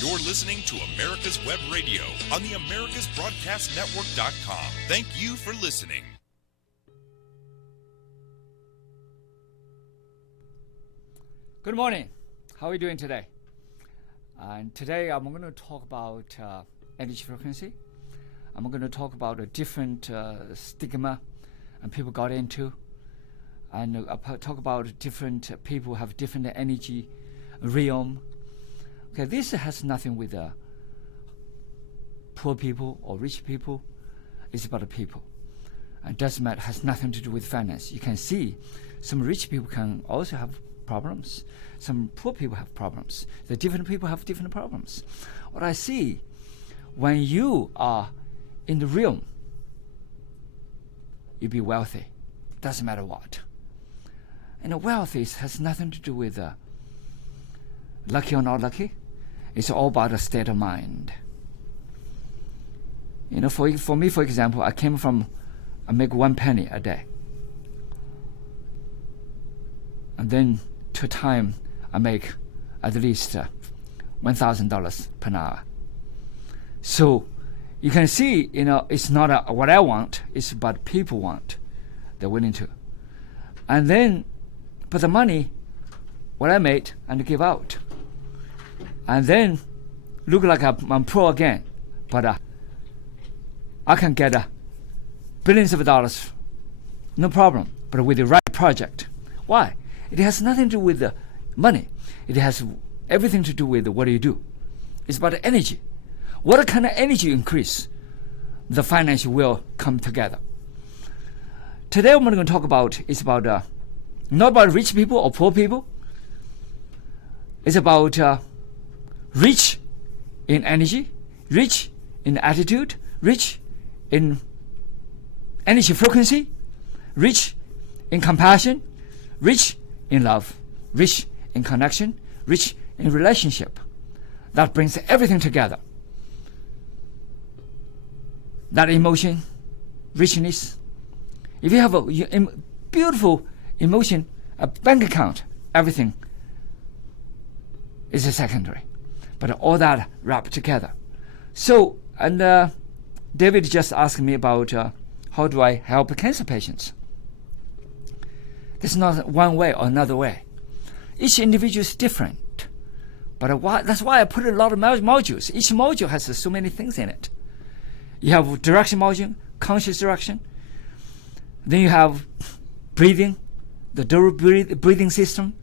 You're listening to America's Web Radio on the AmericasBroadcastNetwork.com. Thank you for listening. Good morning. How are you doing today? And today I'm going to talk about energy frequency. I'm going to talk about a different stigma and people got into. And I'll talk about different people have different energy realm. Okay, this has nothing with poor people or rich people. It's about the people. And doesn't matter, has nothing to do with finance. You can see some rich people can also have problems. Some poor people have problems. The different people have different problems. What I see, when you are in the realm, you be wealthy. Doesn't matter what. And wealth has nothing to do with lucky or not lucky. It's all about a state of mind. You know, for me, for example, I make 1 penny a day. And then to time, I make at least $1,000 per hour. So you can see, you know, it's not what I want, it's what people want. They're willing to. And then, but the money, what I made, and give out. And then, look like I'm poor again. But I can get billions of dollars, no problem, but with the right project. Why? It has nothing to do with the money. It has everything to do with what do you do. It's about energy. What kind of energy increase, the finance will come together. Today what I'm going to talk about is about not about rich people or poor people. It's about rich in energy, rich in attitude, rich in energy frequency, rich in compassion, rich in love, rich in connection, rich in relationship. That brings everything together. That emotion, richness. If you have a beautiful emotion, a bank account, everything is a secondary. But all that wrapped together. So, and David just asked me about how do I help cancer patients. There's not one way or another way. Each individual is different. But that's why I put a lot of modules. Each module has so many things in it. You have direction module, conscious direction. Then you have breathing, the DeRu breathing system.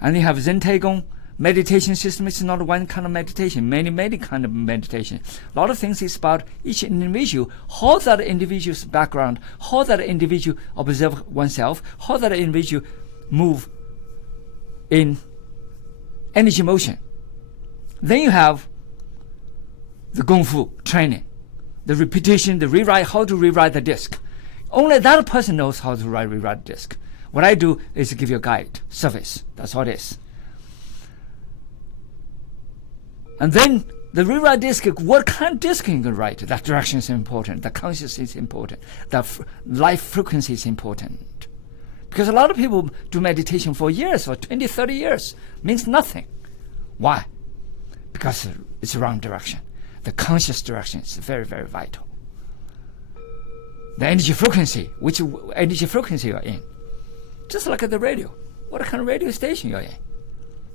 And you have Zen Taigong meditation system. It's not one kind of meditation, many kind of meditation. A lot of things is about each individual, how that individual's background, how that individual observe oneself, how that individual move in energy motion. Then you have the Kung Fu training, the repetition, the rewrite, how to rewrite the disc. Only that person knows how to rewrite the disc. What I do is give you a guide, service. That's all it is. And then the rewrite disc, what kind of disc you can write? That direction is important. The consciousness is important. The life frequency is important. Because a lot of people do meditation for years, for 20, 30 years. Means nothing. Why? Because it's the wrong direction. The conscious direction is very, very vital. The energy frequency, which energy frequency you're in. Just like at the radio. What kind of radio station you're in.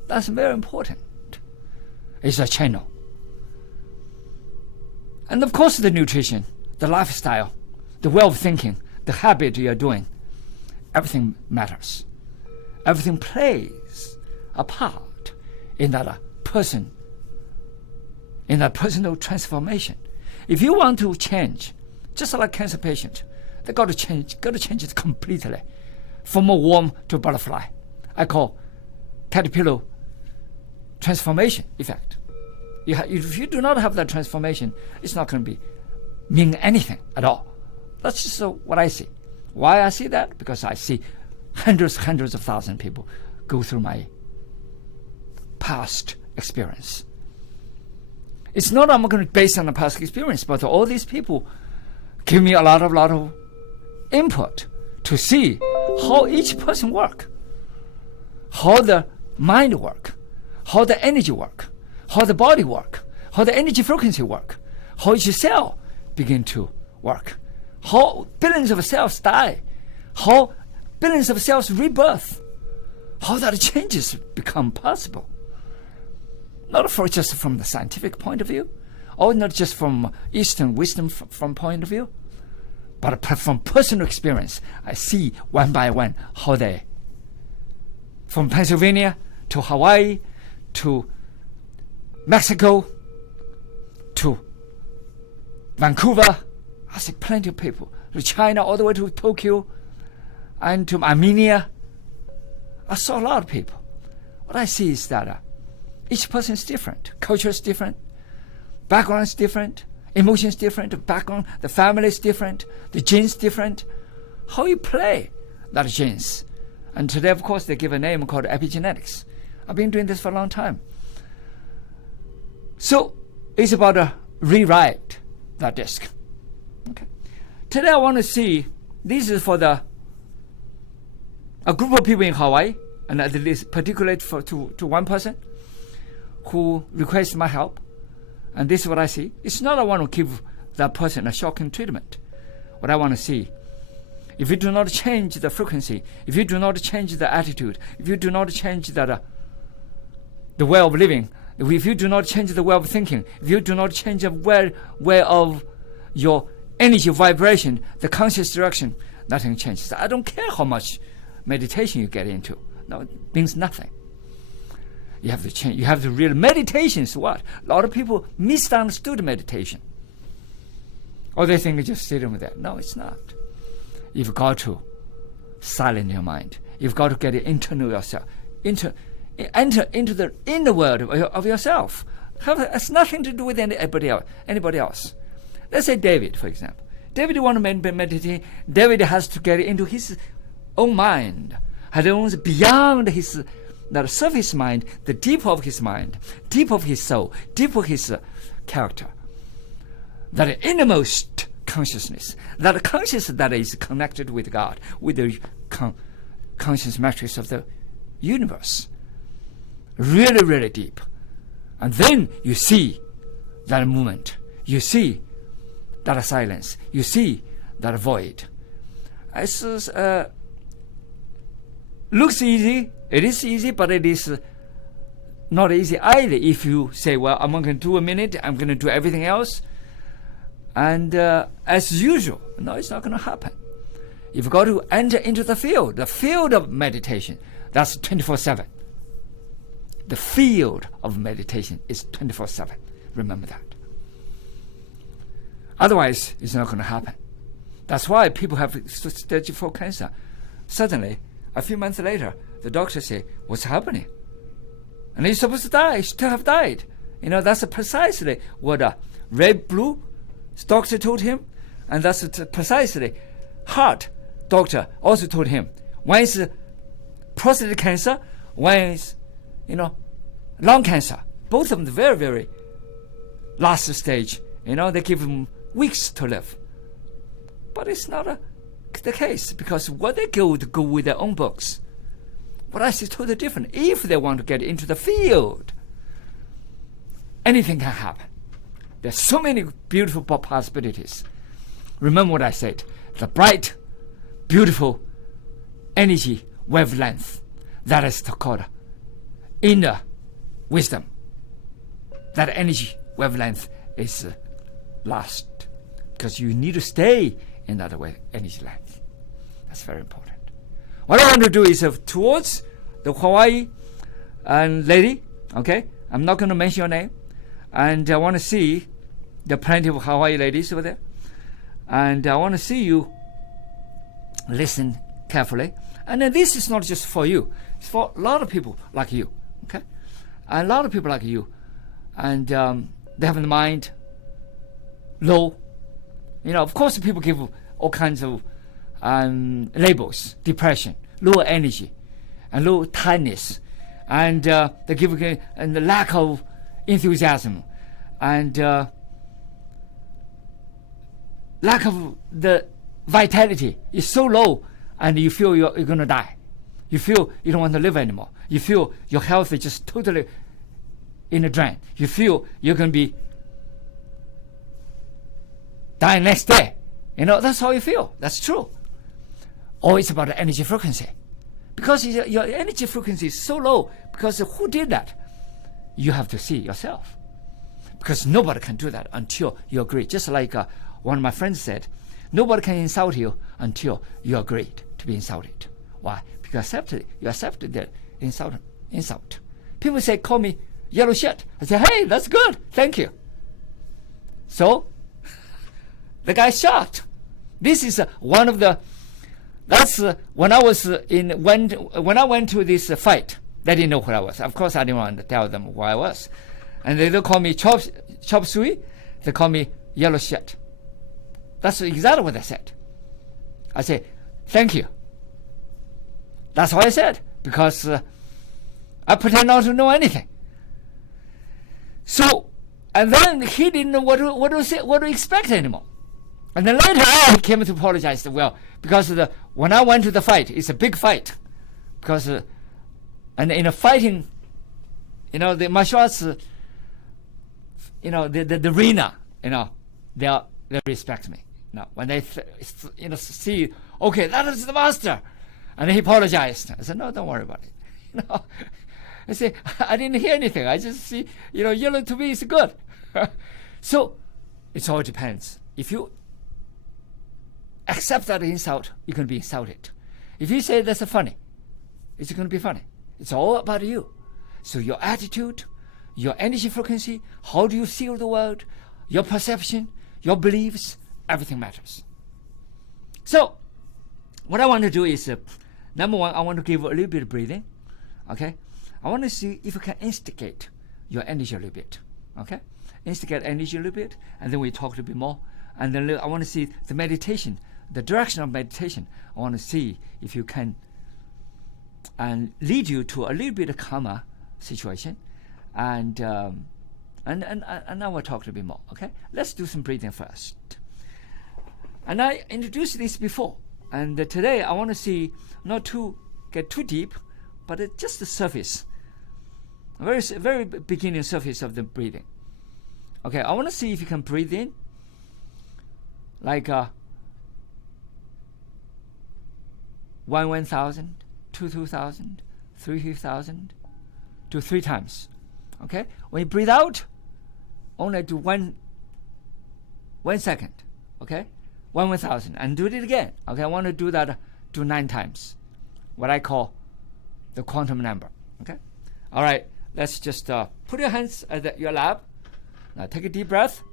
That's very important. It's a channel. And of course the nutrition, the lifestyle, the way of thinking, the habit you're doing. Everything matters. Everything plays a part in that person, in that personal transformation. If you want to change, just like cancer patient, they got to change it completely. From a worm to a butterfly. I call caterpillar transformation effect. If you do not have that transformation, it's not going to mean anything at all. That's just what I see. Why I see that? Because I see hundreds of thousands of people go through my past experience. It's not I'm going to base on the past experience, but all these people give me a lot of input to see how each person work, how the mind work, how the energy work, how the body work, how the energy frequency work, how each cell begin to work, how billions of cells die, how billions of cells rebirth, how that changes become possible. Not for just from the scientific point of view, or not just from Eastern wisdom from point of view, but from personal experience. I see one by one how they, from Pennsylvania to Hawaii to Mexico to Vancouver, I see plenty of people, to China all the way to Tokyo and to Armenia. I saw a lot of people. What I see is that each person is different, culture is different, background is different, emotions different, background, the family is different, the genes different. How you play that genes. And today, of course, they give a name called epigenetics. I've been doing this for a long time. So it's about to rewrite that disc. Okay. Today I want to see, this is for a group of people in Hawaii, and at least particularly to one person who requests my help. And this is what I see. It's not I want to give that person a shocking treatment. What I want to see, if you do not change the frequency, if you do not change the attitude, if you do not change the way of living, if you do not change the way of thinking, if you do not change the way of your energy vibration, the conscious direction, nothing changes. I don't care how much meditation you get into. No, it means nothing. You have to change. You have to real meditation is what? A lot of people misunderstood meditation. Or they think it's just sitting with that. No, it's not. You've got to silence your mind. You've got to get it into yourself. Enter into the inner world of yourself. Has nothing to do with anybody else. Let's say David, for example. David wants to meditate. David has to get into his own mind. Has to go beyond his that surface mind, the deep of his mind, deep of his soul, deep of his character. That innermost consciousness, that consciousness that is connected with God, with the conscious matrix of the universe. Really, really deep. And then you see that movement. You see that silence. You see that void. It looks easy. It is easy, but it is not easy either. If you say, well, I'm going to do a minute, I'm going to do everything else. And as usual, no, it's not going to happen. You've got to enter into the field of meditation. That's 24/7. The field of meditation is 24/7. Remember that. Otherwise, it's not going to happen. That's why people have stage 4 cancer. Suddenly, a few months later, the doctor say, what's happening? And he's supposed to die. He should have died. That's precisely what a red blue doctor told him. And that's precisely heart doctor also told him. One is prostate cancer, one is, lung cancer. Both of them very, very last stage. They give him weeks to live. But it's not the case, because what they go with their own books. What I see is totally different. If they want to get into the field, anything can happen. There's so many beautiful possibilities. Remember what I said. The bright, beautiful energy wavelength. That is called inner wisdom. That energy wavelength is last. Because you need to stay in that energy length. That's very important. What I want to do is towards the Hawaii lady, okay? I'm not going to mention your name. And I want to see the plenty of Hawaii ladies over there. And I want to see you listen carefully. And then this is not just for you. It's for a lot of people like you, okay? A lot of people like you. And they have in mind low. Of course, people give all kinds of labels: depression, low energy, and low tiredness, and they give and the lack of enthusiasm, and lack of the vitality is so low, and you feel you're going to die. You feel you don't want to live anymore. You feel your health is just totally in a drain. You feel you're going to be dying next day. That's how you feel. That's true. Or it's about the energy frequency. Because your energy frequency is so low, because who did that? You have to see yourself. Because nobody can do that until you agree. Just like one of my friends said, nobody can insult you until you agree to be insulted. Why? Because you accepted the insult. People say, call me yellow shit. I say, hey, that's good. Thank you. So, the guy shocked. This is one of the... That's when I was when I went to this fight. They didn't know who I was. Of course, I didn't want to tell them who I was. And they don't call me chop suey. They call me yellow shit. That's exactly what I said. I say, thank you. That's what I said, because I pretend not to know anything. So, and then he didn't know what to expect anymore. And then later on, he came to apologize. Well, because when I went to the fight, it's a big fight. Because, and in a fighting, the martial arts, the arena, they respect me. When they, see, okay, that is the master. And he apologized. I said, no, don't worry about it. I say, I didn't hear anything. I just see, yellow to me is good. So, it all depends. If you accept that insult, you're going to be insulted. If you say that's funny, it's going to be funny. It's all about you. So your attitude, your energy frequency, how do you see the world, your perception, your beliefs, everything matters. So what I want to do is, number one, I want to give a little bit of breathing. Okay? I want to see if you can instigate your energy a little bit. Okay? Instigate energy a little bit, and then we talk a little bit more. And then I want to see the meditation, the direction of meditation. I want to see if you can and lead you to a little bit of calmer situation, and now we'll talk a little bit more. Okay, let's do some breathing first. And I introduced this before, and today I want to see not to get too deep, but just the surface, very beginning surface of the breathing. Okay, I want to see if you can breathe in like 1,000, 2,000, 3,000, do 3 times. Okay, when you breathe out, only do one second. Okay, 1,000, and do it again. Okay, I want to do that, do 9 times, what I call the quantum number. Okay, all right, let's just put your hands at your lap. Now take a deep breath.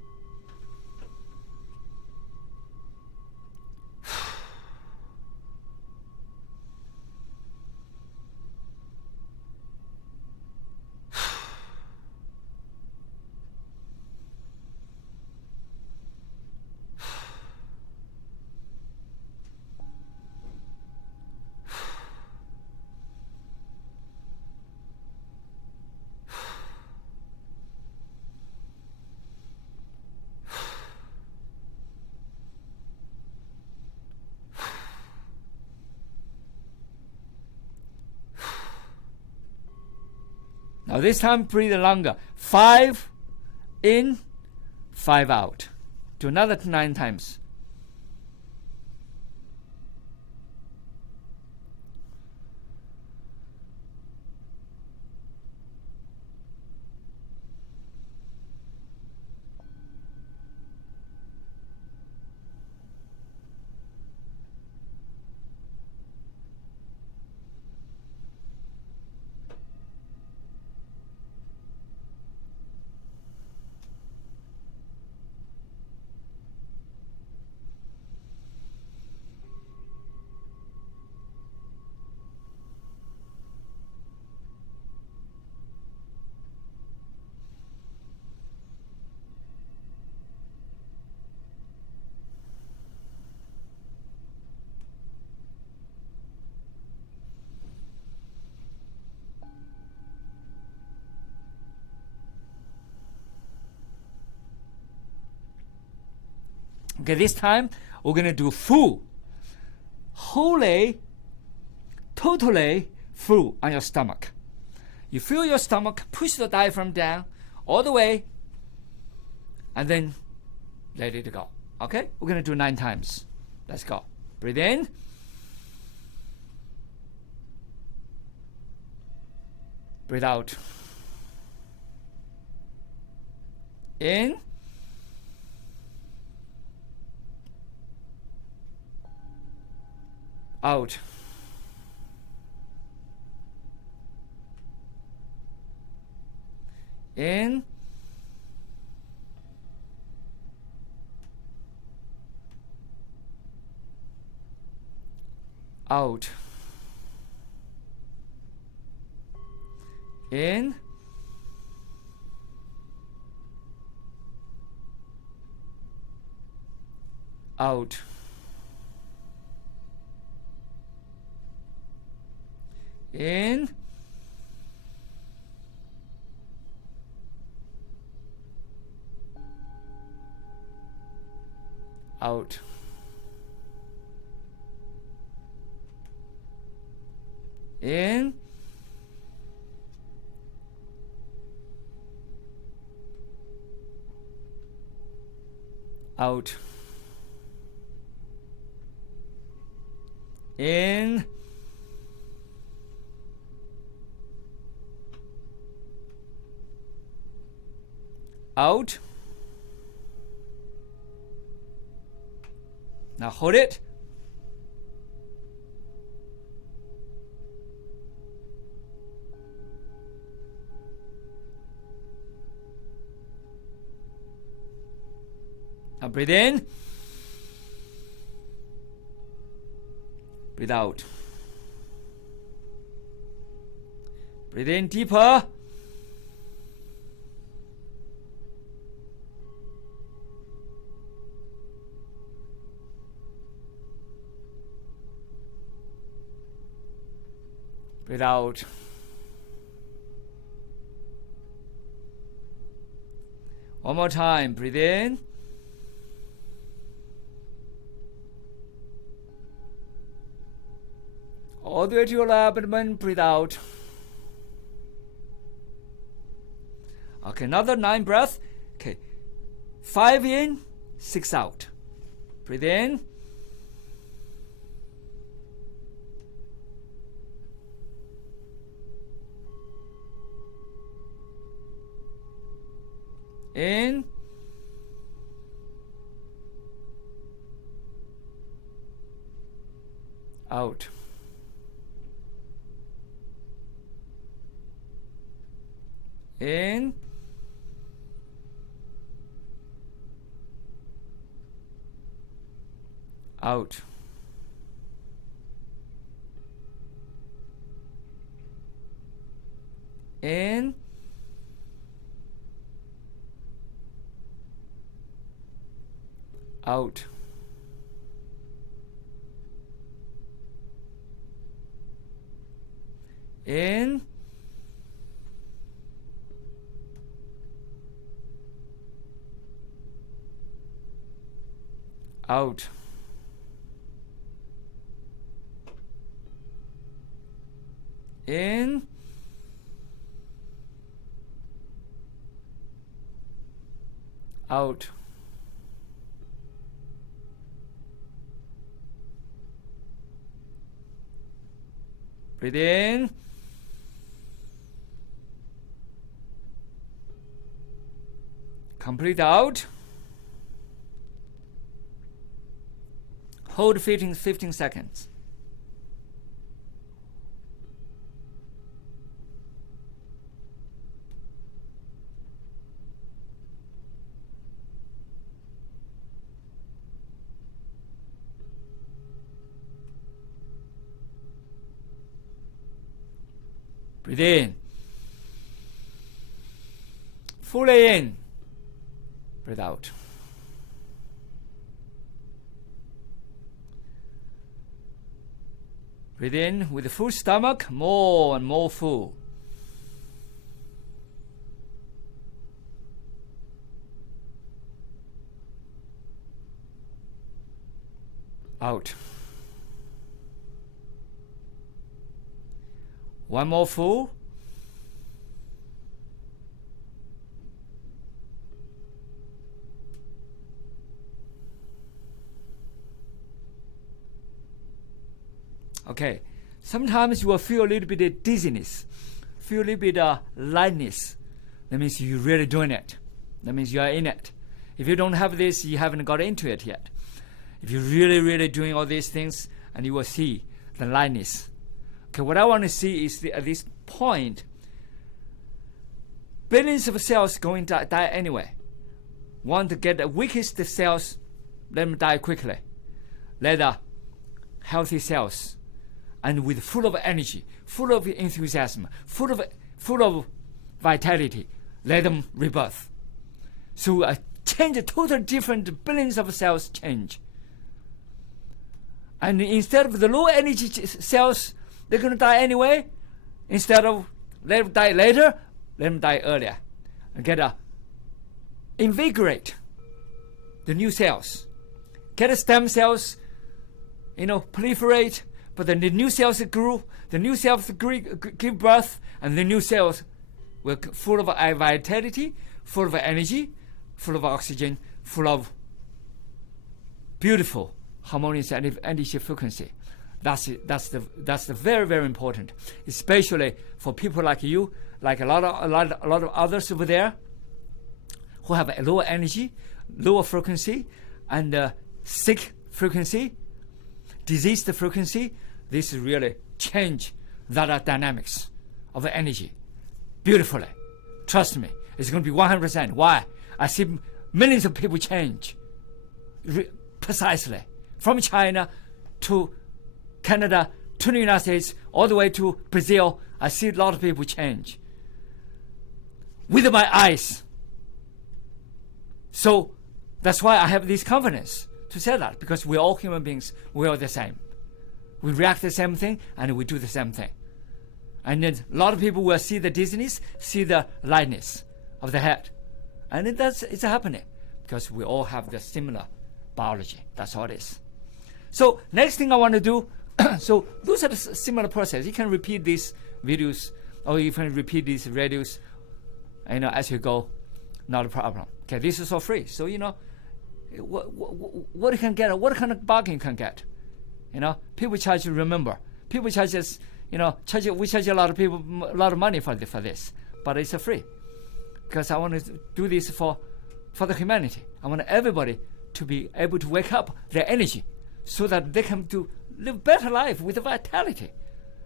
Now this time breathe longer. 5 in, 5 out. Do another 9 times. Okay, this time we're going to do full, wholly, totally full on your stomach. You fill your stomach, push the diaphragm down all the way, and then let it go. Okay? We're going to do 9 times. Let's go. Breathe in. Breathe out. In. Out. In. Out. In. Out. In. Out. In. Out. In. Out. Now hold it. Now breathe in. Breathe out. Breathe in deeper. Breathe out. One more time. Breathe in. All the way to your abdomen. Breathe out. Okay, another 9 breaths. Okay, 5 in, 6 out. Breathe in. In. Out. In. Out. In. Out. In. Out. In. Out. Breathe in. Complete out. Hold 15 seconds. Breathe in. Fully in. Breathe out. Breathe in with a full stomach, more and more full. Out. One more full. Okay, sometimes you will feel a little bit of dizziness, feel a little bit of lightness. That means you're really doing it. That means you are in it. If you don't have this, you haven't got into it yet. If you're really, really doing all these things, and you will see the lightness. Okay, what I want to see is at this point, billions of cells going to die anyway. Want to get the weakest cells, let them die quickly. Let the healthy cells, and with full of energy, full of enthusiasm, full of vitality, let them rebirth. So change, total different billions of cells change. And instead of the low energy cells, they're going to die anyway. Instead of let them die later, let them die earlier. And get invigorate the new cells. Get the stem cells, proliferate, but then the new cells grew, the new cells give birth, and the new cells were full of vitality, full of energy, full of oxygen, full of beautiful harmonious energy frequency. That's the very, very important, especially for people like you, like a lot of others over there, who have a lower energy, lower frequency, and sick frequency, diseased frequency. This really change that dynamics of the energy beautifully. Trust me, it's going to be 100%. Why? I see millions of people change precisely from China to Canada to the United States, all the way to Brazil. I see a lot of people change with my eyes. So that's why I have this confidence to say that, because we're all human beings. We're all the same. We react the same thing, and we do the same thing. And then a lot of people will see the dizziness, see the lightness of the head. And it's happening because we all have the similar biology. That's all it is. So next thing I want to do, so those are the similar process. You can repeat these videos, or you can repeat these radios, as you go. Not a problem. Okay, this is all free. So what you can get, what kind of bargain you can get. People charge you. Remember, people charge us. We charge a lot of people a lot of money for this, but it's free because I want to do this for the humanity. I want everybody to be able to wake up their energy, so that they can live better life with vitality.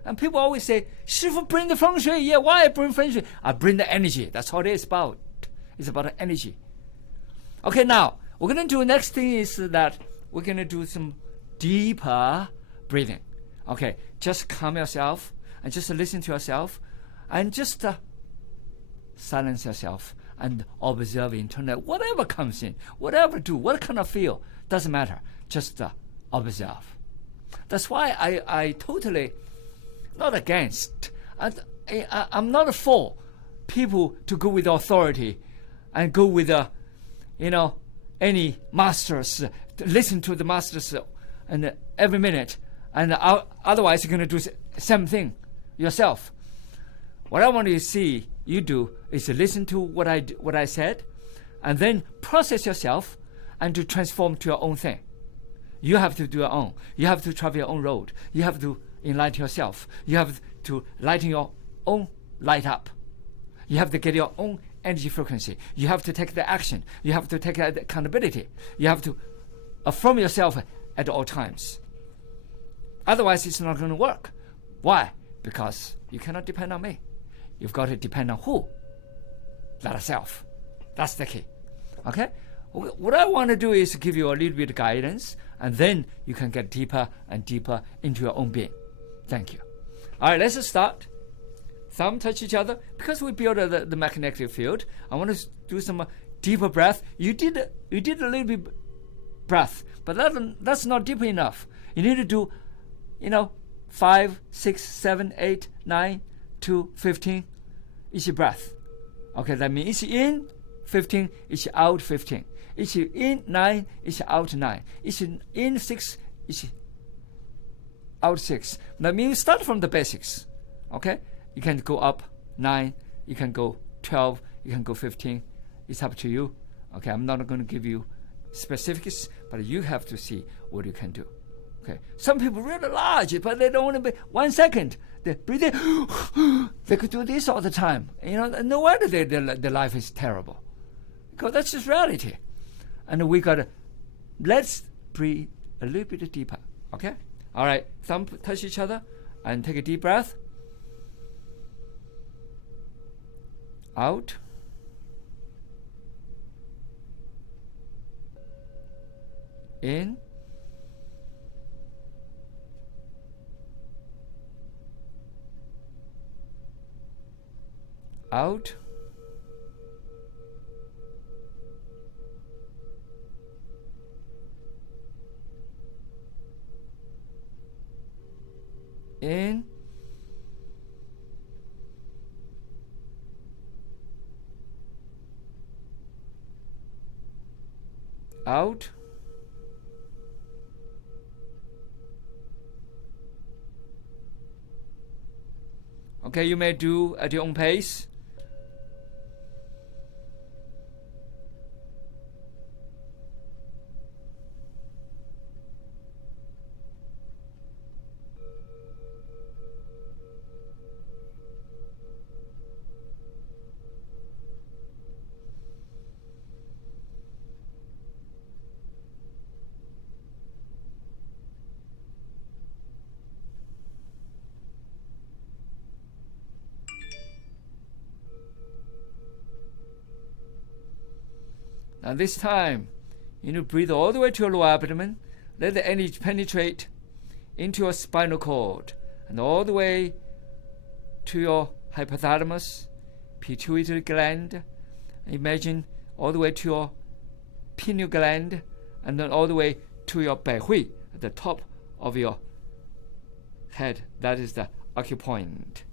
And people always say, "Shifu, bring the feng shui." Yeah, why I bring feng shui? I bring the energy. That's all it is about. It's about energy. Okay, now we're going to do next thing is that we're going to do some deeper breathing. Okay, just calm yourself and just listen to yourself and just silence yourself and observe internally. Whatever comes in, whatever do, what kind of feel, doesn't matter. Just observe. That's why I totally not against. I'm not for people to go with authority and go with any masters, listen to the masters and every minute, and otherwise you're going to do the same thing yourself. What I want to see you do is to listen to what I said, and then process yourself and to transform to your own thing. You have to do your own. You have to travel your own road. You have to enlighten yourself. You have to lighten your own light up. You have to get your own energy frequency. You have to take the action. You have to take the accountability. You have to affirm yourself at all times. Otherwise, it's not going to work. Why? Because you cannot depend on me. You've got to depend on who? That self. That's the key. Okay? What I want to do is give you a little bit of guidance, and then you can get deeper and deeper into your own being. Thank you. All right, let's start. Thumb touch each other. Because we build the magnetic field, I want to do some deeper breath. You did a little bit breath, but that's not deep enough. You need to do, 5, 6, 7, 8, 9 to 15 each breath. Okay, that means each in 15, each out 15. Each in 9, each out 9. Each in 6, each out 6. That means start from the basics. Okay? You can go up 9, you can go 12, you can go 15. It's up to you. Okay, I'm not going to give you specifics, but you have to see what you can do. Okay, some people really large, but they don't want to be 1 second. They breathe in. They could do this all the time. No wonder their life is terrible, because that's just reality. And we gotta let's breathe a little bit deeper. Okay, all right. Thumb touch each other and take a deep breath. Out. In. Out. In. Out. Okay, you may do at your own pace. Now this time, breathe all the way to your lower abdomen. Let the energy penetrate into your spinal cord and all the way to your hypothalamus, pituitary gland. Imagine all the way to your pineal gland, and then all the way to your 百会 at the top of your head. That is the acupoint.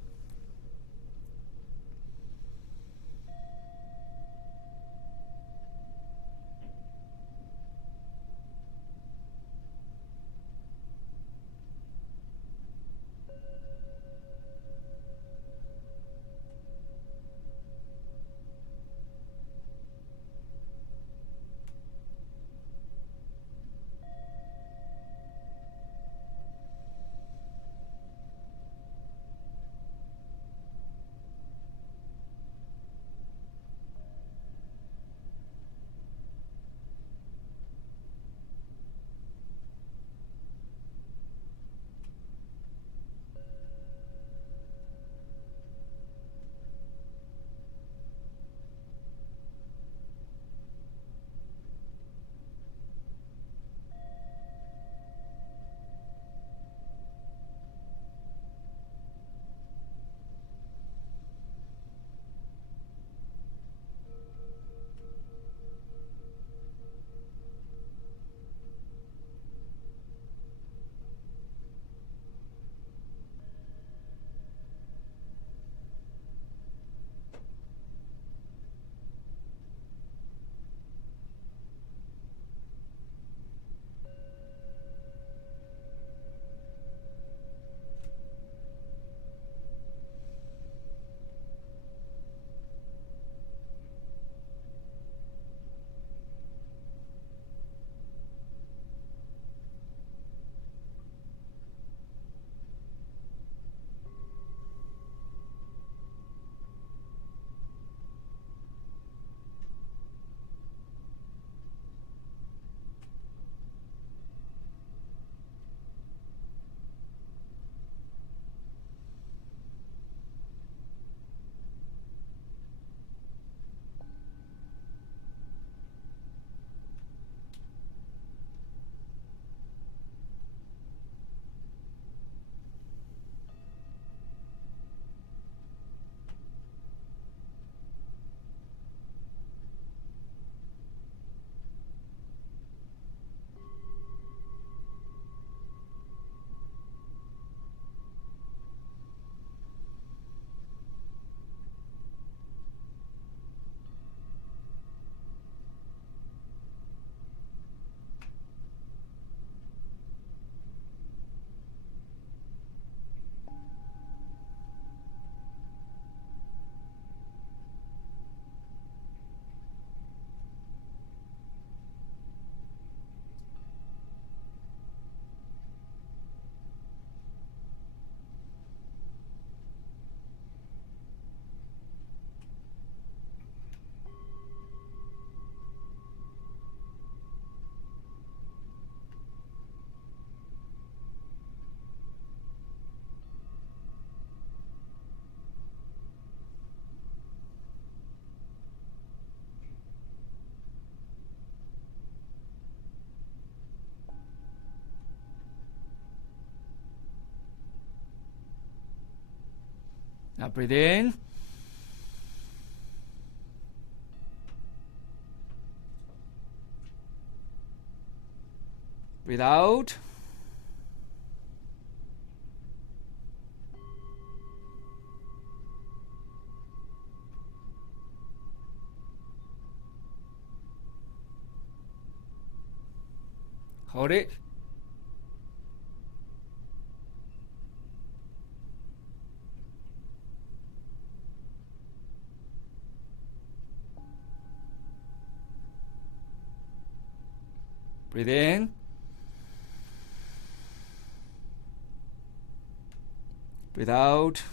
Now breathe in. Breathe out. Hold it. Breathe in. Breathe out.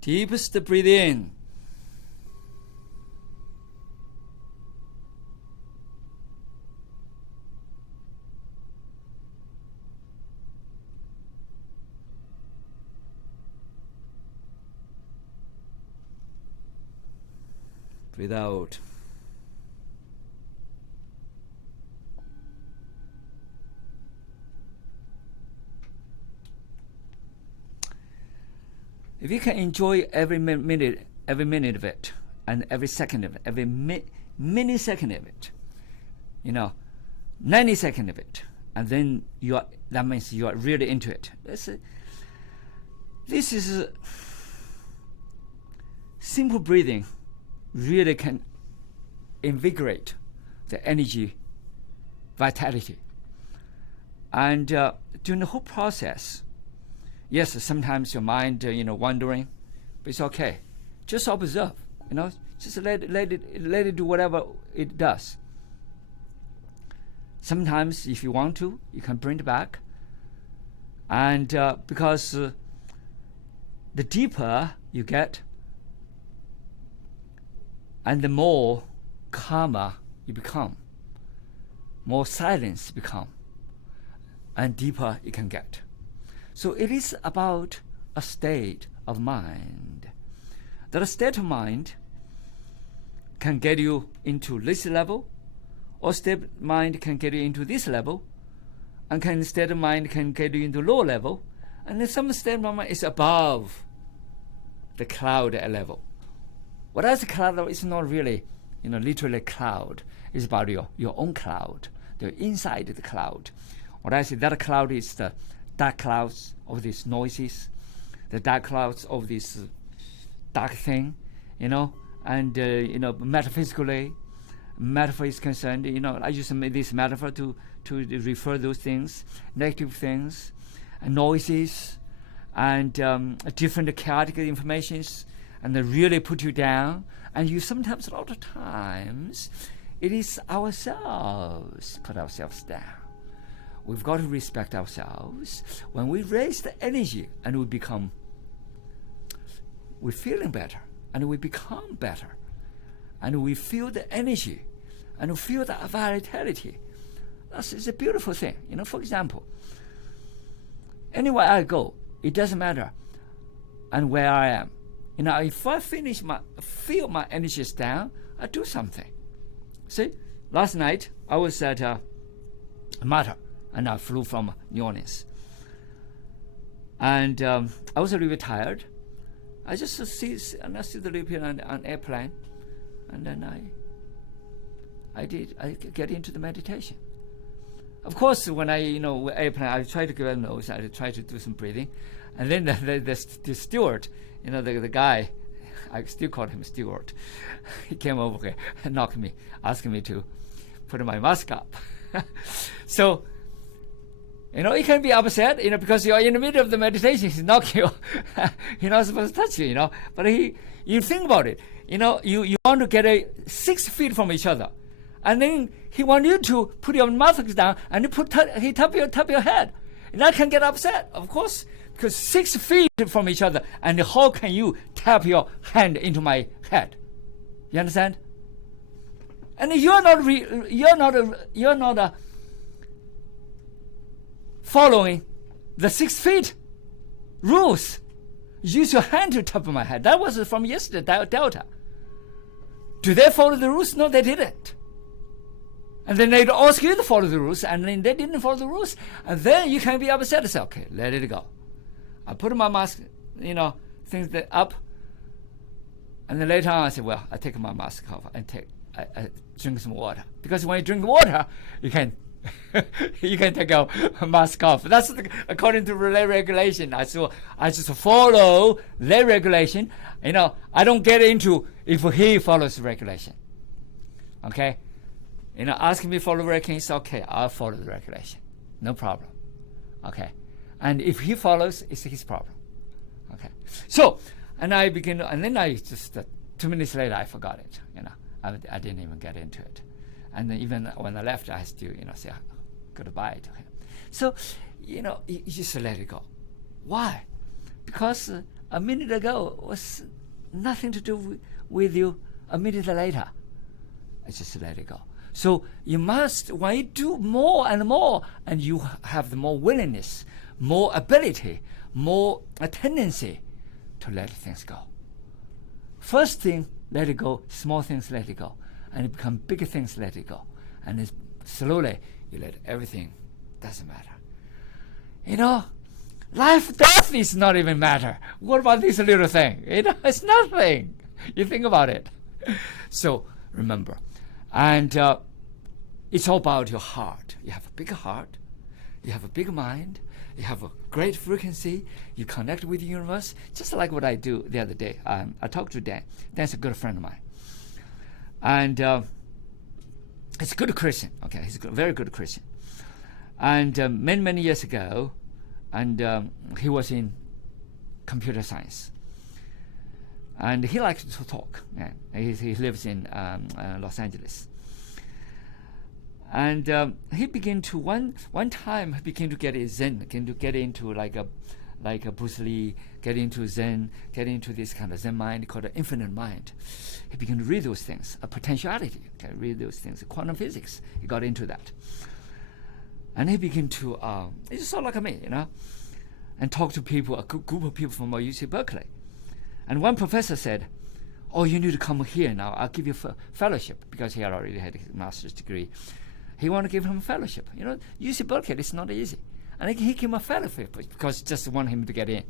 Deepest breathe in. Breathe out. If you can enjoy every minute of it, and every second of it, every millisecond of it, 90 seconds of it, and then that means you are really into it. This is simple breathing. Really can invigorate the energy, vitality. And during the whole process, yes, sometimes your mind, wandering, but it's okay. Just observe, just let it do whatever it does. Sometimes, if you want to, you can bring it back. And because the deeper you get, and the more calmer you become, more silence you become, and deeper you can get. So it is about a state of mind. That state of mind can get you into this level, or state of mind can get you into this level, and state of mind can get you into lower level, and then some state of mind is above the cloud level. What is a cloud? It's not really, literally cloud. It's about your own cloud, the inside the cloud. What I say, that cloud is the dark clouds of these noises, the dark clouds of this dark thing, and metaphysically, metaphor is concerned. I use this metaphor to refer those things, negative things, and noises, and different chaotic informations. And they really put you down. And you sometimes, a lot of times, it is ourselves put ourselves down. We've got to respect ourselves. When we raise the energy and we're feeling better, and we become better, and we feel the energy, and we feel the vitality. It's a beautiful thing. For example, anywhere I go, it doesn't matter, and where I am. If I feel my energy is down, I do something. See, last night I was at Malta, and I flew from New Orleans. And I was a little bit tired. I just see the little bit on an airplane, and then I get into the meditation. Of course, when airplane, I try to give a nose, I try to do some breathing, and then the steward, the guy, I still call him steward, he came over here and knocked me, asking me to put my mask up. So, you can be upset, because you're in the middle of the meditation, he's knocking you, you're not supposed to touch you, but you think about it, you want to get 6 feet from each other. And then he wants you to put your mask down and he tap your head. And I can get upset, of course, because 6 feet from each other. And how can you tap your hand into my head? You understand? And you're not following the 6 feet rules. Use your hand to tap my head. That was from yesterday, Delta. Do they follow the rules? No, they didn't. And then they ask you to follow the rules, and then they didn't follow the rules. And then you can be upset and say, okay, let it go. I put my mask, things that up. And then later on I say, well, I take my mask off and I drink some water. Because when you drink water, you can take your mask off. That's according to lay regulation. I just follow lay regulation. I don't get into if he follows the regulation. Okay? Asking me to follow the regulation, okay, I'll follow the regulation. No problem. Okay? And if he follows, it's his problem. Okay? So, and I begin, and then I just, 2 minutes later, I forgot it. I didn't even get into it. And then even when I left, I still, say goodbye to him. So, you just let it go. Why? Because a minute ago was nothing to do with you a minute later. I just let it go. So you must, when you do more and more, and you have the more willingness, more ability, more a tendency to let things go. First thing, let it go. Small things, let it go. And it become bigger things, let it go. And it's slowly, you let everything, doesn't matter. Life, death is not even matter. What about this little thing? It's nothing. You think about it. So, remember. And it's all about your heart. You have a big heart. You have a big mind. You have a great frequency. You connect with the universe. Just like what I do the other day. I talked to Dan. Dan's a good friend of mine. And he's a good Christian. Okay, he's a very good Christian. And many, many years ago, and he was in computer science. And he likes to talk. Yeah. He lives in Los Angeles. And he began to one time he began to get in Zen, began to get into like a Bruce Lee, get into Zen, get into this kind of Zen mind called the infinite mind. He began to read those things, a potentiality. Okay, read those things, quantum physics. He got into that, and he began to he's sort of like me, and talk to people, a group of people from UC Berkeley. And one professor said, "Oh, you need to come here now. I'll give you a fellowship," because he had already had his master's degree. He wanted to give him a fellowship. UC Berkeley, it's not easy. And he gave him a fellowship because just want him to get in.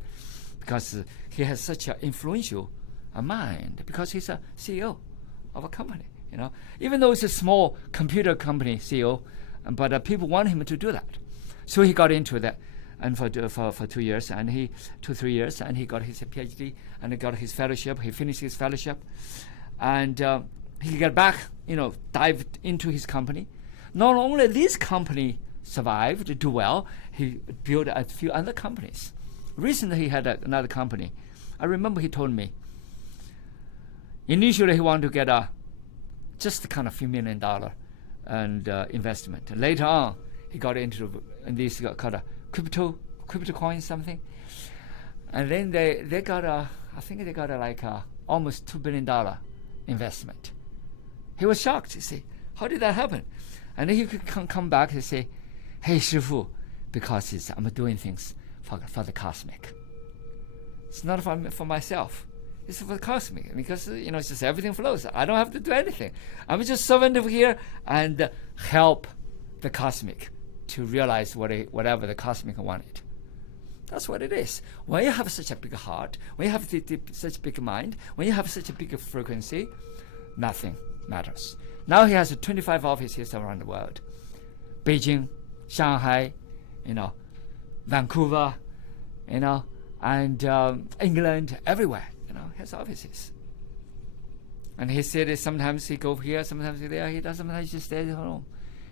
Because he has such an influential mind. Because he's a CEO of a company, Even though it's a small computer company CEO, but people want him to do that. So he got into that. And for 2 years, and 2-3 years, and he got his PhD, and he got his fellowship. He finished his fellowship. And he got back, dived into his company. Not only this company survived, do well, he built a few other companies. Recently, he had another company. I remember he told me, initially he wanted to get just a kind of few $1 million and investment. Later on, he got into this called a crypto coin something. And then they got I think they got almost $2 billion investment. He was shocked, you see. How did that happen? And then he could come back and say, "Hey, Shifu, because I'm doing things for the cosmic. It's not for myself. It's for the cosmic. Because, it's just everything flows. I don't have to do anything. I'm just servant over here and help the cosmic to realize whatever the cosmic wanted." That's what it is. When you have such a big heart, when you have such a big mind, when you have such a big frequency, nothing matters. Now he has 25 offices around the world. Beijing, Shanghai, Vancouver, and England, everywhere, he has offices. And he said that sometimes he goes here, sometimes there, sometimes he just stays at home.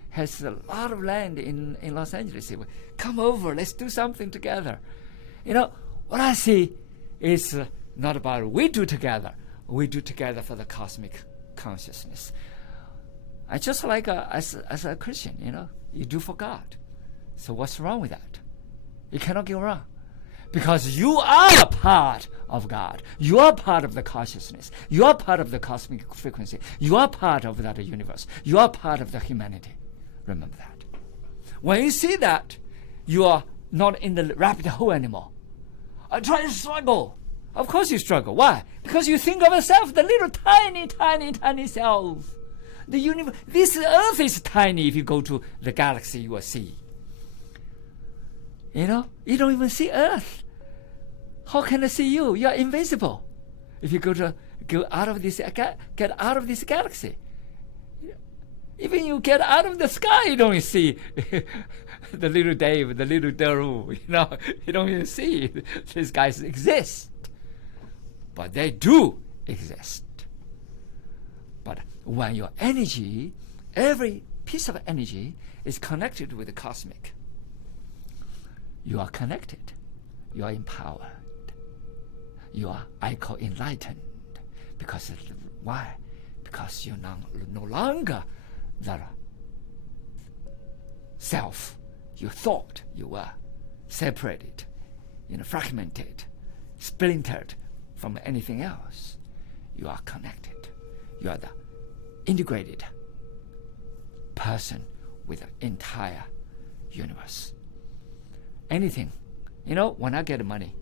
Has a lot of land in Los Angeles. He said, "Come over, let's do something together." What I see is not about we do together for the cosmic consciousness. I just like as a Christian, you do for God. So what's wrong with that? You cannot go wrong. Because you are part of God. You are part of the consciousness. You are part of the cosmic frequency. You are part of that universe. You are part of the humanity. Remember that. When you see that, you are not in the rabbit hole anymore. I try to struggle. Of course you struggle. Why? Because you think of yourself, the little tiny, tiny, tiny self. The universe, this Earth is tiny. If you go to the galaxy, you will see. You don't even see Earth. How can I see you? You are invisible. If you go out of this, get out of this galaxy. Even you get out of the sky, you don't see the little Dave, the little DeRu. You don't even see these guys exist. But they do exist. But when your energy, every piece of energy is connected with the cosmic, you are connected. You are empowered. You are, I call, enlightened. Why? Because you're no longer the self. You thought you were separated, fragmented, splintered from anything else. You are connected. You are the integrated person with the entire universe. Anything. When I get money,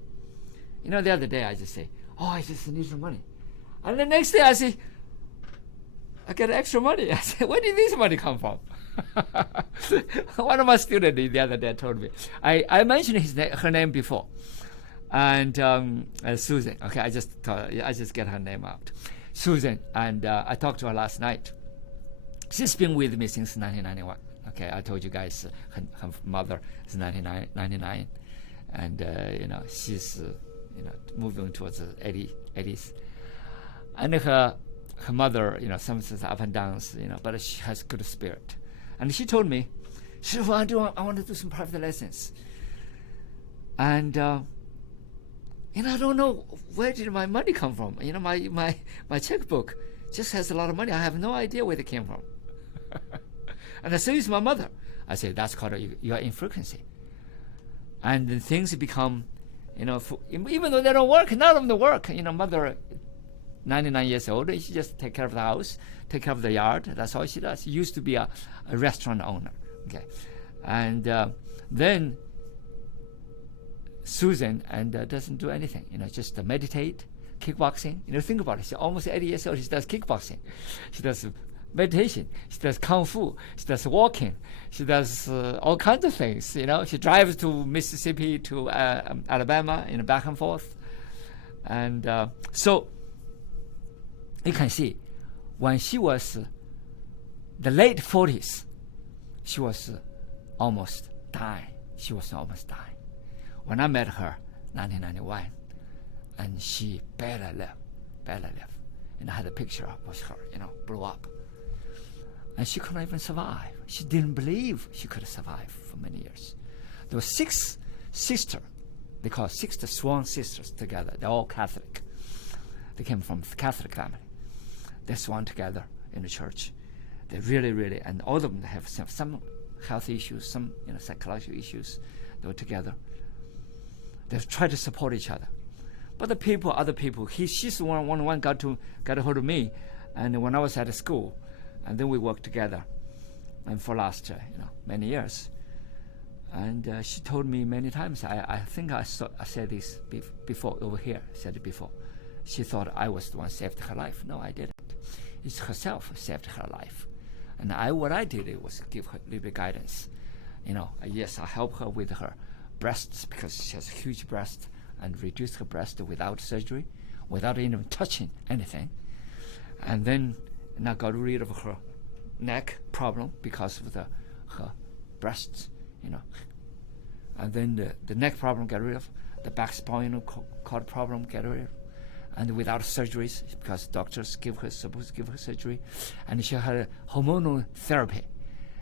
the other day I just say, I just need some money. And the next day I say, I get extra money. I say, where did this money come from? One of my students the other day told me. I mentioned her name before. And Susan. Okay, I just get her name out. Susan. And I talked to her last night. She's been with me since 1991. Okay, I told you guys her mother is 1999. And, she's, moving towards the 80s. And her mother, sometimes up and downs, but she has good spirit. And she told me, Shifu, I want to do some private lessons. And, I don't know where did my money come from. My checkbook just has a lot of money. I have no idea where it came from. And I say, it's my mother. I say, that's called your infrequency. And then things become, even though they don't work, none of them work. Mother, 99 years old, she just take care of the house, take care of the yard. That's all she does. She used to be a restaurant owner. Okay, and then Susan doesn't do anything. Just meditate, kickboxing. Think about it. She's almost 80 years old. She does kickboxing. She does meditation. She does kung fu. She does walking. She does all kinds of things. She drives to Mississippi, to Alabama, back and forth. And so you can see, when she was the late 40s, she was almost dying. When I met her, 1991, and she barely lived. And I had a picture of her, blew up. And she couldn't even survive. She didn't believe she could survive for many years. There were 6 sisters. They call 6 the swan sisters together. They're all Catholic. They came from a Catholic family. They swan together in the church. They really, really, and all of them have some health issues, some psychological issues. They were together. They tried to support each other. But other people, she's the one got a hold of me, and when I was at school, and then we worked together, and for last many years. And she told me many times. I think I said this before over here. Said it before. She thought I was the one saved her life. No, I didn't. It's herself who saved her life. And what I did was give her a little bit guidance. Yes, I helped her with her breasts because she has a huge breast, and reduced her breast without surgery, without even touching anything. And then I got rid of her neck problem because of her breasts, And then the neck problem got rid of, the back spinal cord problem got rid of, and without surgeries because doctors supposed to give her surgery, and she had hormonal therapy,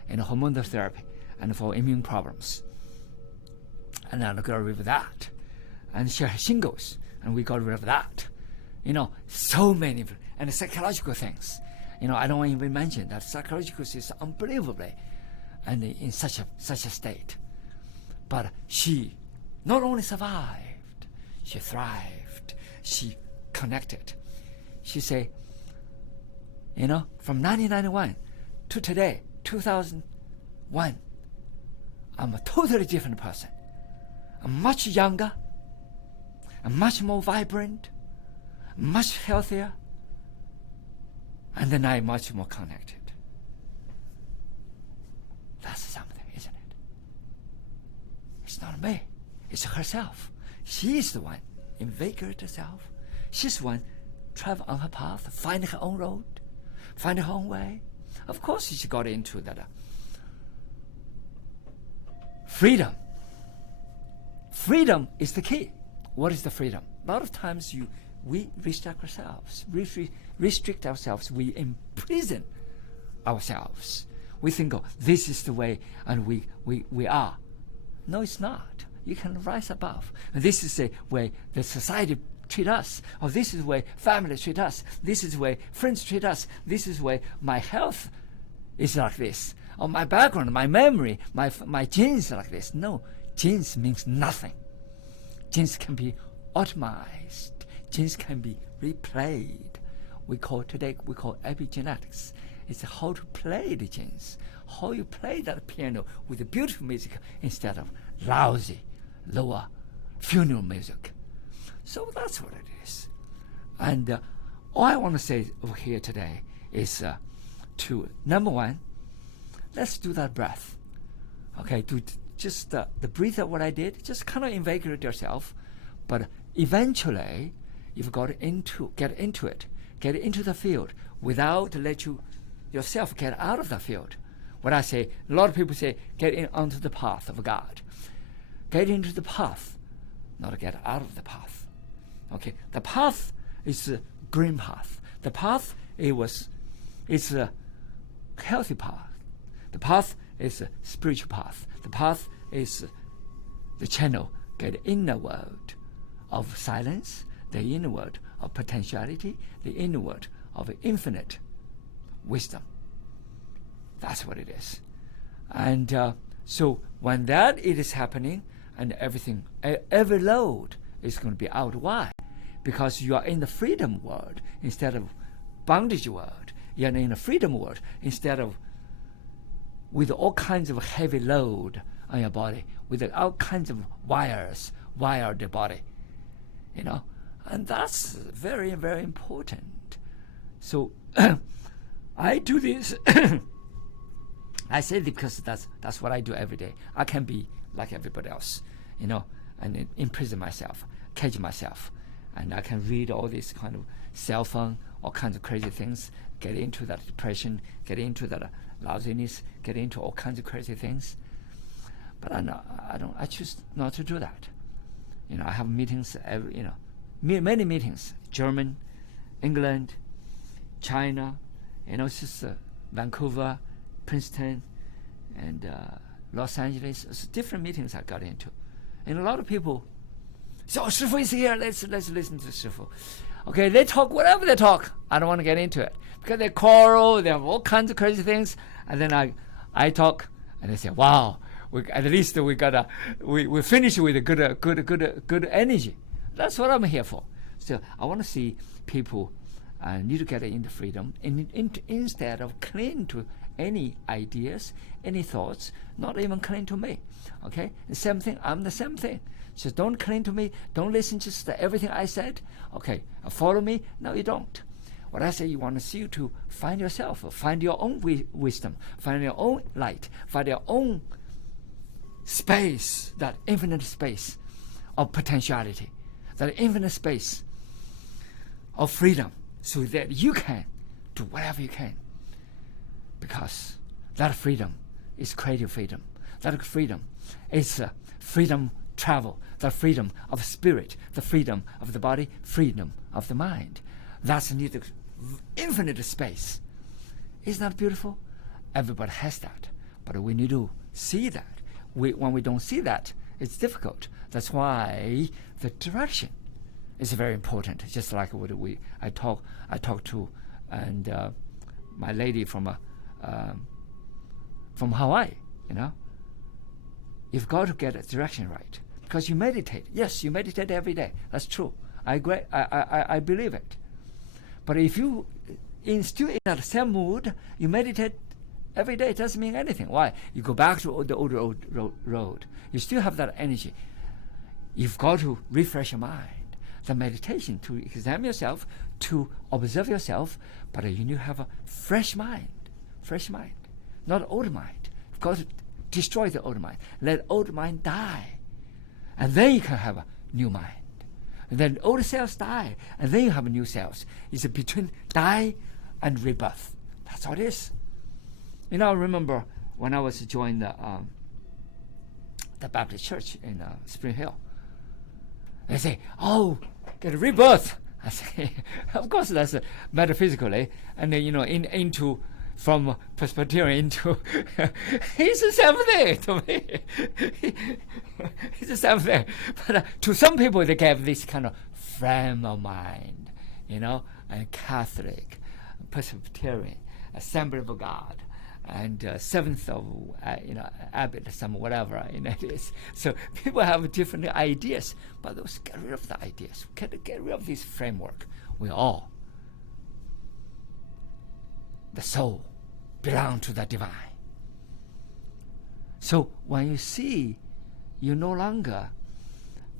and for immune problems, and I got rid of that, and she had shingles, and we got rid of that, so many, and the psychological things, I don't even mention that psychological is unbelievably, and in such a state, but she not only survived, she thrived, she connected. She say, from 1991 to today, 2001, I'm a totally different person. I'm much younger, I'm much more vibrant, much healthier, and then I'm much more connected. It's not me. It's herself. She is the one invigorate herself. She's the one travel on her path, find her own road, find her own way. Of course, she got into that freedom. Freedom is the key. What is the freedom? A lot of times we restrict ourselves. Restrict ourselves. We imprison ourselves. We think, oh, this is the way, and we are. No, it's not. You can rise above. And this is the way the society treat us, or this is the way family treat us. This is the way friends treat us. This is the way my health is like this, or my background, my memory, my genes are like this. No, genes means nothing. Genes can be optimized. Genes can be replayed. We call epigenetics. It's how to play the genes, how you play that piano with the beautiful music instead of lousy, lower funeral music. So that's what it is. And all I want to say over here today is to, number one, let's do that breath. Okay, do just the breathe of what I did, just kind of invigorate yourself. But eventually, you've got to get into it, get into the field without let yourself get out of the field. What I say, a lot of people say, get in onto the path of God. Get into the path, not get out of the path. Okay, the path is a green path. The path is a healthy path. The path is a spiritual path. The path is the channel, get in the world of silence, the inner world of potentiality, the inner world of infinite wisdom. That's what it is. And so when that it is happening, and everything, every load is going to be out. Why? Because you are in the freedom world instead of bondage world. You are in the freedom world instead of with all kinds of heavy load on your body, with all kinds of wires, wire the body. And that's very, very important. So I do this. I say it because that's what I do every day. I can be like everybody else, and imprison myself, cage myself, and I can read all this kind of cell phone, all kinds of crazy things, get into that depression, get into that lousiness, get into all kinds of crazy things. But I choose not to do that. I have meetings many meetings, German, England, China, it's just Vancouver, Princeton, and Los Angeles. It's different meetings I got into. And a lot of people say, oh, Shifu is here, let's listen to Shifu. Okay, they talk whatever they talk. I don't want to get into it. Because they quarrel, they have all kinds of crazy things. And then I talk, and they say, wow, at least we finish with a good energy. That's what I'm here for. So I want to see people need to get into freedom instead of cling to any ideas, any thoughts, not even cling to me. Okay? The same thing, I'm the same thing. So don't cling to me, don't listen just to everything I said. Okay, follow me? No, you don't. What I say, you want to see you to find yourself, find your own wisdom, find your own light, find your own space, that infinite space of potentiality, that infinite space of freedom, so that you can do whatever you can. Because that freedom is creative freedom. That freedom is freedom travel, the freedom of spirit, the freedom of the body, freedom of the mind. That's needed infinite space. Isn't that beautiful? Everybody has that. But we need to see that. When we don't see that, it's difficult. That's why the direction is very important. Just like what I talk to and my lady from Hawaii. You've got to get a direction right because you meditate. Yes, you meditate every day. That's true. I agree. I believe it. But if you still in that same mood, you meditate every day, it doesn't mean anything. Why? You go back to the old road. You still have that energy. You've got to refresh your mind. The meditation to examine yourself, to observe yourself, but you need to have a fresh mind, not old mind. You've got to destroy the old mind. Let old mind die. And then you can have a new mind. And then old cells die, and then you have new cells. It's between die and rebirth. That's all it is. I remember when I was joining the Baptist church in Spring Hill. They say, "Oh, get a rebirth." I say, "Of course, that's metaphysically." And then from Presbyterian into it's the same thing to me. It's the same thing. But to some people, they have this kind of frame of mind, and Catholic, Presbyterian, Assembly of God, and Seventh of Abbot, some whatever it is. So people have different ideas, but let's get rid of the ideas. Get rid of this framework. We all, the soul, belong to the divine. So when you see, you no longer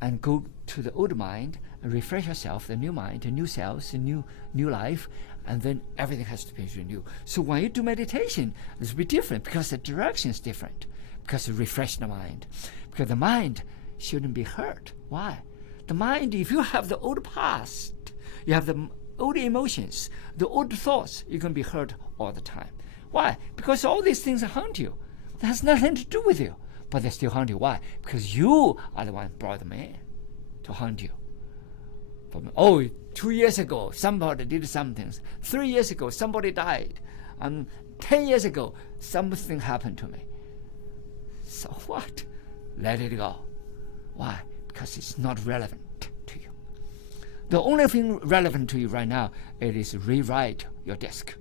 and go to the old mind and refresh yourself, the new mind, the new cells, the new life, and then everything has to be renewed. So when you do meditation, this will be different because the direction is different, because you refresh the mind. Because the mind shouldn't be hurt. Why? The mind, if you have the old past, you have the old emotions, the old thoughts, you're going to be hurt all the time. Why? Because all these things haunt you. That has nothing to do with you, but they still haunt you. Why? Because you are the one who brought them in to haunt you. 2 years ago, somebody did something. 3 years ago, somebody died. 10 years ago, something happened to me. So what? Let it go. Why? Because it's not relevant to you. The only thing relevant to you right now, it is rewrite your disk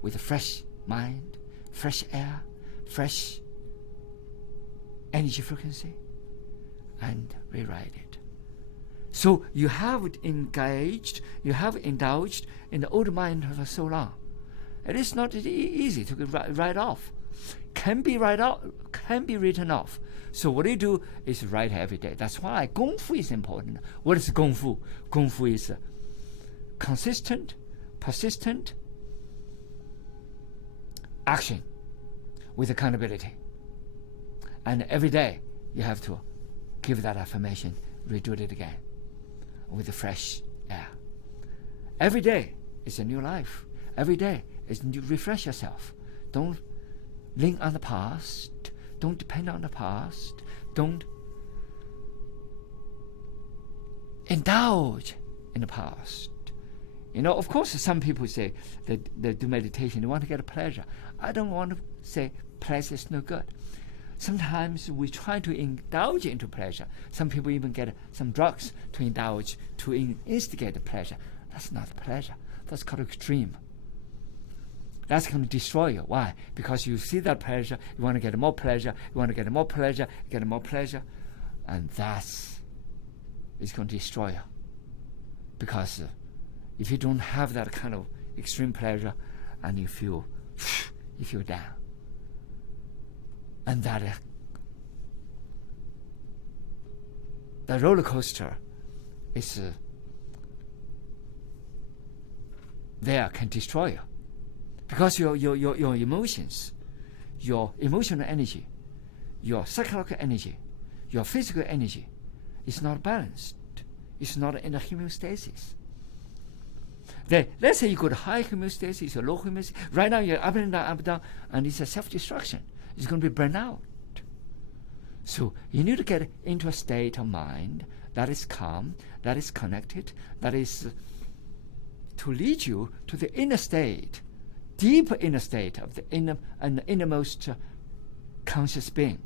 with a fresh mind, fresh air, fresh energy frequency, and rewrite it. So you have engaged, you have indulged in the old mind for so long. It is not easy to write off. Can be written off. So what you do is write every day. That's why Gong Fu is important. What is Gong Fu? Gong Fu is consistent, persistent action with accountability. And every day you have to give that affirmation, redo it again with the fresh air. Every day is a new life. Every day is new. Refresh yourself. Don't lean on the past. Don't depend on the past. Don't indulge in the past. Of course, some people say that they do meditation, they want to get a pleasure. I don't want to say pleasure is no good. Sometimes we try to indulge into pleasure. Some people even get some drugs to indulge, to instigate the pleasure. That's not pleasure. That's called extreme. That's going to destroy you. Why? Because you see that pleasure, you want to get more pleasure, you want to get more pleasure, get more pleasure, and that's going to destroy you. Because if you don't have that kind of extreme pleasure, and you feel down, and that the roller coaster is there can destroy you. Because your emotions, your emotional energy, your psychological energy, your physical energy is not balanced. It's not in a homeostasis. Then, let's say you go to high homeostasis or low homeostasis. Right now you're up and down, and it's a self-destruction. It's going to be burnout. So you need to get into a state of mind that is calm, that is connected, that is to lead you to the inner state, deep inner state of the innermost conscious being.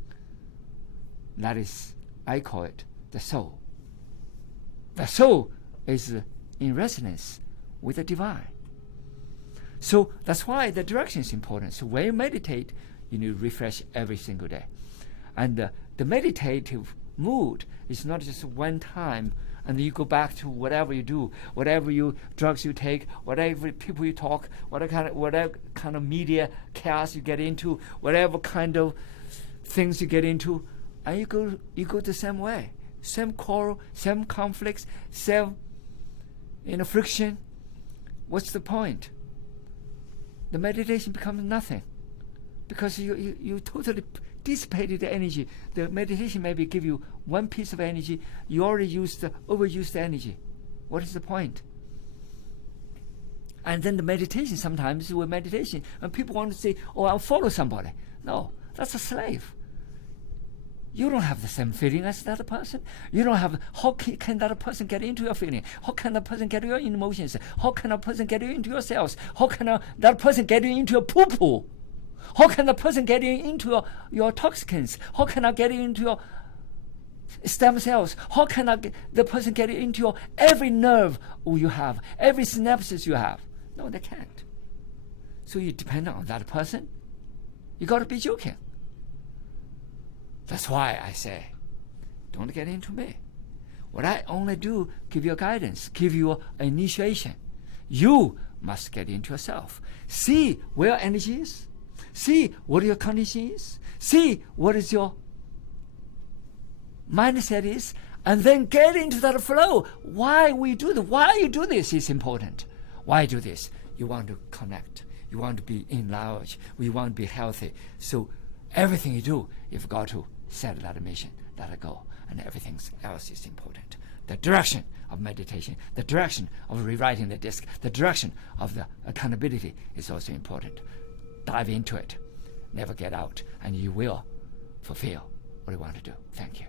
That is, I call it the soul. The soul is in resonance with the divine. So that's why the direction is important. So when you meditate, you need to refresh every single day. And the meditative mood is not just one time and you go back to whatever you do, whatever drugs you take, whatever people you talk, whatever kind of media chaos you get into, whatever kind of things you get into, and you go the same way. Same quarrel, same conflicts, same friction. What's the point? The meditation becomes nothing, because you totally dissipated the energy. The meditation maybe give you one piece of energy. You already overused the energy. What is the point? And then the meditation, sometimes with meditation, and people want to say, oh, I'll follow somebody. No, that's a slave. You don't have the same feeling as that person. You don't have. How can that person get into your feeling? How can that person get your emotions? How can that person get you into your cells? How can that person get you into your poo-poo? How can the person get you into your toxicants? How can I get you into your stem cells? How can the person get you into your every nerve you have, every synapses you have? No, they can't. So you depend on that person. You got to be joking. That's why I say, don't get into me. What I only do, give you guidance, give you initiation. You must get into yourself. See where your energy is. See what your condition is. See what is your mindset is. And then get into that flow. Why we do this? Why you do this is important. Why you do this? You want to connect. You want to be enlarged. We want to be healthy. So everything you do, you've got to set that mission, that goal, and everything else is important. The direction of meditation, the direction of rewriting the disc, the direction of the accountability is also important. Dive into it, never get out, and you will fulfill what you want to do. Thank you.